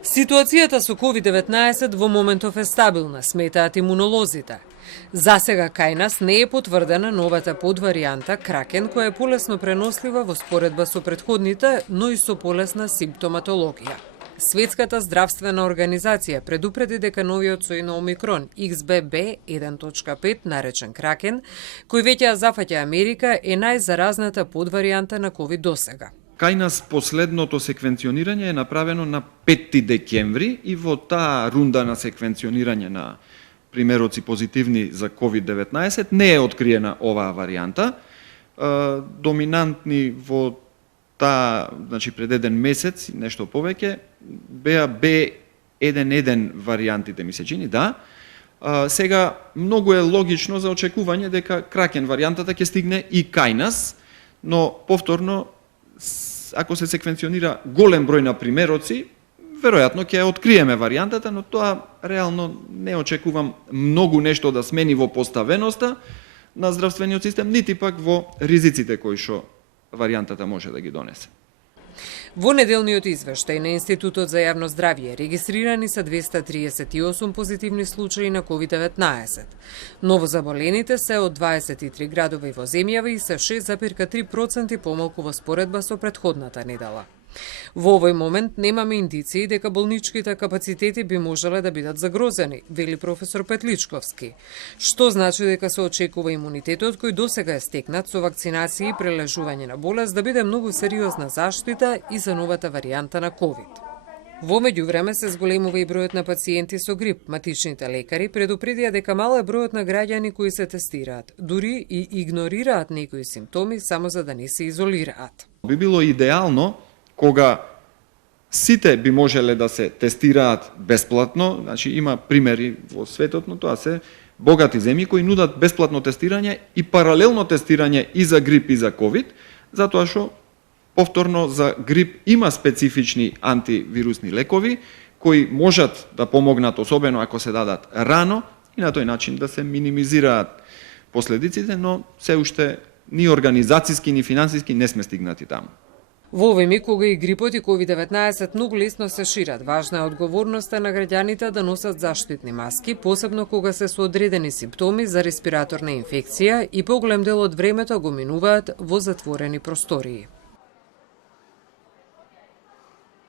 Ситуацијата со COVID-19 во моментов е стабилна, сметаат имунолозите. Засега кај нас не е потврдена новата подваријанта Кракен, која е полесно пренослива во споредба со претходните, но и со полесна симптоматологија. Светската здравствена организација предупреди дека новиот сој на Омикрон XBB 1.5 наречен Кракен, кој веќе зафаќа Америка, е најзаразната подваријанта на COVID досега. Кај нас последното секвенционирање е направено на 5 декември и во таа рунда на секвенционирање на примероци позитивни за COVID-19 не е откриена оваа варијанта. Доминантни во таа, значи пред еден месец, нешто повеќе, беа B1.1 варијантите, ми се чини, да. Сега многу е логично за очекување дека Кракен варијантата ќе стигне и кај нас, но повторно ако се секвенционира голем број на примероци, веројатно ќе откриеме варијантата, но тоа реално не очекувам многу нешто да смени во поставеноста на здравствениот систем, нити пак во ризиците кои што варијантата може да ги донесе. Во неделниот извештај на Институтот за јавно здравје регистрирани се 238 позитивни случаи на COVID-19. Новозаболените се од 23 градови во земјава и се 6,3% помалку во споредба со претходната недела. Во овој момент немаме индиции дека болничките капацитети би можеле да бидат загрозени, вели професор Петличковски, што значи дека се очекува имунитетот кој досега е стекнат со вакцинација и прележување на болест да биде многу сериозна заштита и за новата варијанта на COVID. Во меѓувреме се зголемува и бројот на пациенти со грип. Матичните лекари предупредија дека мал е бројот на граѓани кои се тестираат, дури и игнорираат некои симптоми само за да не се изолираат. Би било идеално кога сите би можеле да се тестираат бесплатно, значи има примери во светот, но тоа се богати земји кои нудат бесплатно тестирање и паралелно тестирање и за грип и за ковид, затоа што повторно за грип има специфични антивирусни лекови кои можат да помогнат, особено ако се дадат рано и на тој начин да се минимизираат последиците, но се уште ни организацијски ни финансиски не сме стигнати таму. Во овој миг кога и грипот и COVID-19 многу лесно се шират, важна е одговорноста на граѓаните да носат заштитни маски, посебно кога се со одредени симптоми за респираторна инфекција и поголем дел од времето го минуваат во затворени простории.